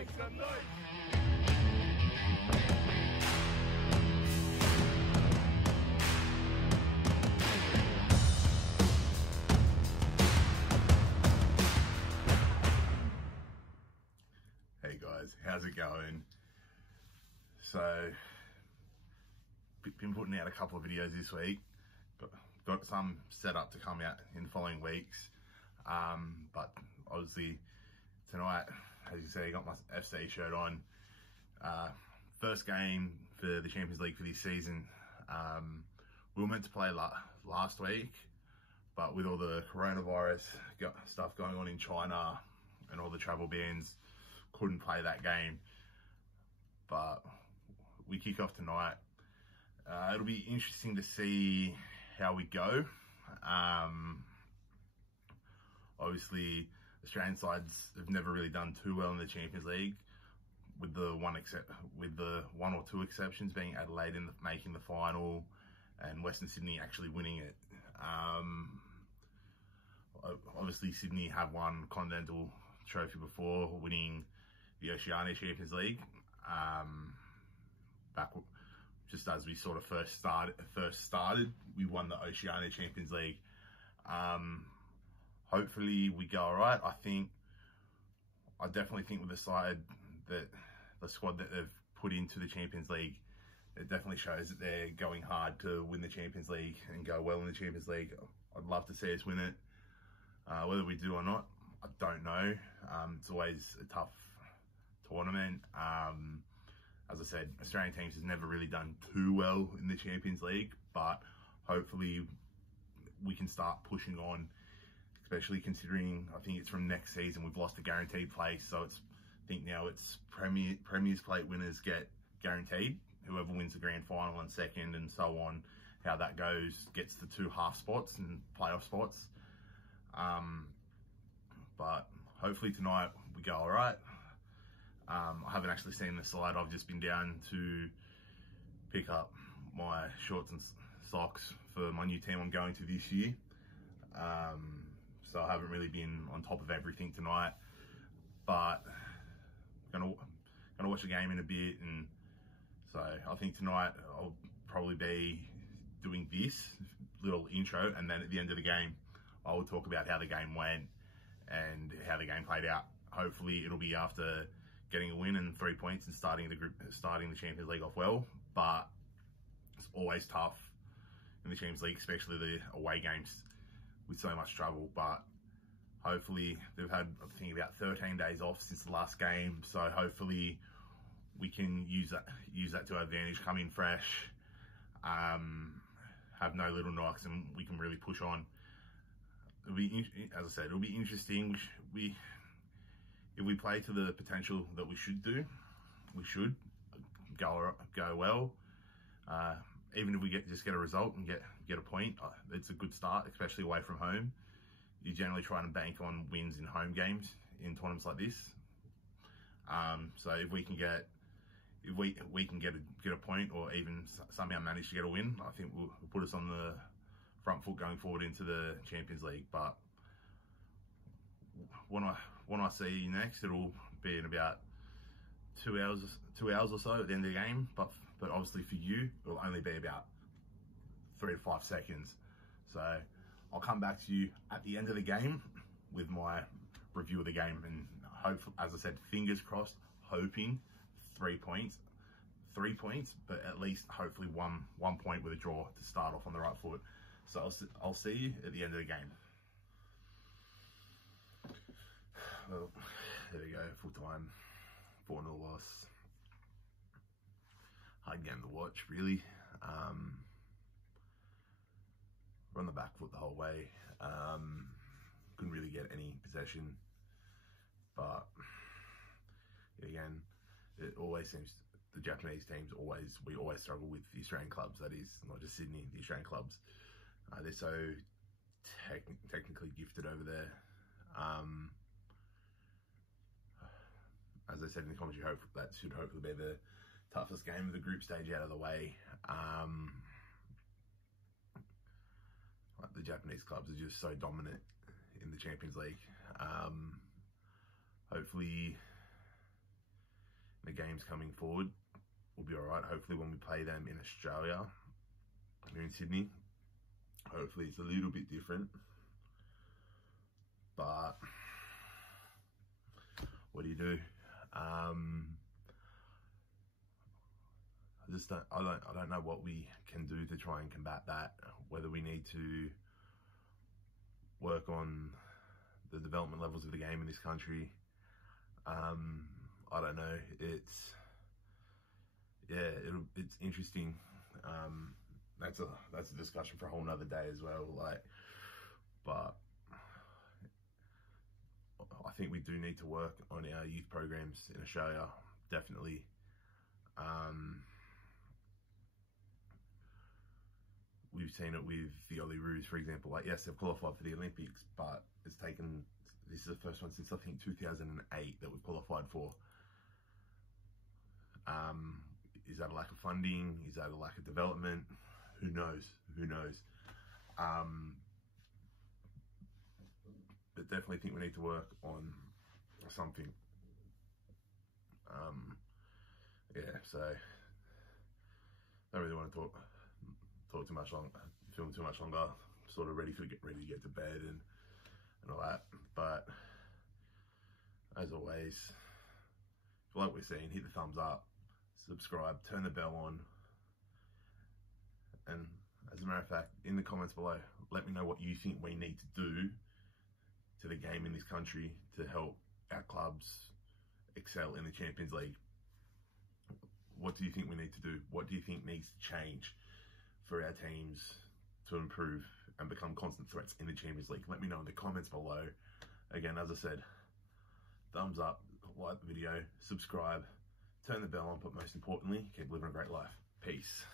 Make some noise! Hey guys, how's it going? So, been putting out a couple of videos this week. Got some set up to come out in the following weeks. But obviously tonight, as you see, I got my FC shirt on. First game for the Champions League for this season. We were meant to play last week, but with all the coronavirus stuff going on in China and all the travel bans, couldn't play that game. But we kick off tonight. It'll be interesting to see how we go. Obviously, Australian sides have never really done too well in the Champions League, with the one or two exceptions being Adelaide making the final and Western Sydney actually winning it. Obviously, Sydney have won Continental Trophy before, winning the Oceania Champions League. Back just as we sort of first started, we won the Oceania Champions League. Hopefully we go all right. I definitely think with the side the squad that they've put into the Champions League, it definitely shows that they're going hard to win the Champions League and go well in the Champions League. I'd love to see us win it. Whether we do or not, I don't know. It's always a tough tournament. As I said, Australian teams has never really done too well in the Champions League, but hopefully we can start pushing on, especially considering I think it's from next season we've lost a guaranteed place. So I think now it's Premier's Plate winners get guaranteed. Whoever wins the grand final and second and so on, how that goes, gets the 2 half spots and playoff spots. But hopefully tonight we go all right. I haven't actually seen the side. I've just been down to pick up my shorts and socks for my new team I'm going to this year. So I haven't really been on top of everything tonight, but gonna watch the game in a bit. And so I think tonight I'll probably be doing this little intro, and then at the end of the game, I will talk about how the game went and how the game played out. Hopefully it'll be after getting a win and 3 points and starting the Champions League off well. But it's always tough in the Champions League, especially the away games with so much trouble. But hopefully they've had, I think, about 13 days off since the last game. So hopefully we can use that to our advantage, come in fresh, have no little knocks, and we can really push on. It'll be, as I said, it'll be interesting. If we play to the potential that we should do, we should go well. Even if we just get a result and get a point, it's a good start, especially away from home. You generally try and bank on wins in home games in tournaments like this. So if we can get a point, or even somehow manage to get a win, I think will put us on the front foot going forward into the Champions League. But when I see you next, it'll be in about 2 hours or so at the end of the game. But obviously for you, it'll only be about 3 to 5 seconds. So I'll come back to you at the end of the game with my review of the game, and hope, as I said, fingers crossed, hoping 3 points, but at least hopefully one point with a draw to start off on the right foot. So I'll see you at the end of the game. Well, there we go, full time, 4-0 loss. Hard game to watch, really. We're on the back foot the whole way. Couldn't really get any possession, but again, it always seems the Japanese teams we always struggle with the Australian clubs. That is not just Sydney, the Australian clubs. They're so technically gifted over there. As I said in the commentary, that should hopefully be the toughest game of the group stage out of the way. Like the Japanese clubs are just so dominant in the Champions League. Hopefully the games coming forward will be alright. Hopefully when we play them in Australia, here in Sydney, hopefully it's a little bit different. But what do you do? I don't know what we can do to try and combat that. Whether we need to work on the development levels of the game in this country, I don't know. It's interesting. That's a discussion for a whole nother day as well. But I think we do need to work on our youth programs in Australia, definitely. We've seen it with the Olyroos, for example. Yes, they've qualified for the Olympics, but this is the first one since I think 2008 that we've qualified for. Is that a lack of funding? Is that a lack of development? Who knows? But definitely think we need to work on something. So don't really want to talk too much longer, film too much longer. Sort of ready to get to bed and all that. But as always, if you like what we're seeing, hit the thumbs up, subscribe, turn the bell on, and as a matter of fact, in the comments below, let me know what you think we need to do to the game in this country to help our clubs excel in the Champions League. What do you think we need to do? What do you think needs to change for our teams to improve and become constant threats in the Champions League? Let me know in the comments below. Again, as I said, thumbs up, like the video, subscribe, turn the bell on, but most importantly, keep living a great life. Peace.